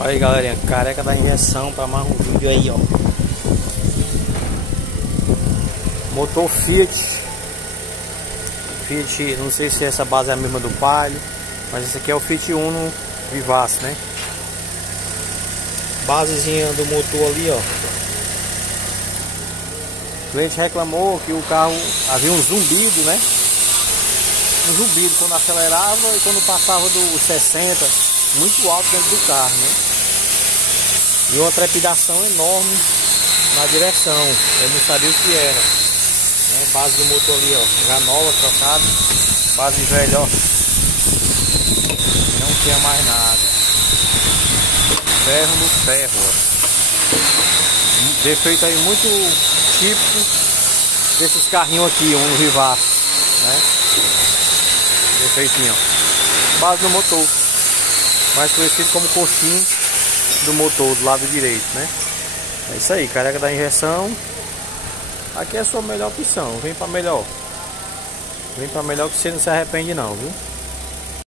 Olha aí, galerinha, careca da injeção para mais um vídeo aí, ó. Motor Fiat, não sei se essa base é a mesma do Palio, mas esse aqui é o Fiat Uno Vivace, né? Basezinha do motor ali, ó. O cliente reclamou que o carro havia um zumbido, né? Um zumbido quando acelerava e quando passava dos 60, muito alto dentro do carro, né? E uma trepidação enorme na direção. Eu não sabia o que era, né? Base do motor ali, ó, já nova, trocada. Base velha, ó, não tinha mais nada. Ferro no ferro, ó. Defeito aí muito típico desses carrinhos aqui, um Vivace, né? Defeitinho, ó. Base do motor, mais conhecido como coxinho do motor do lado direito, né? É isso aí, careca da injeção. Aqui é a sua melhor opção. Vem pra melhor. Vem pra melhor que você não se arrepende não, viu?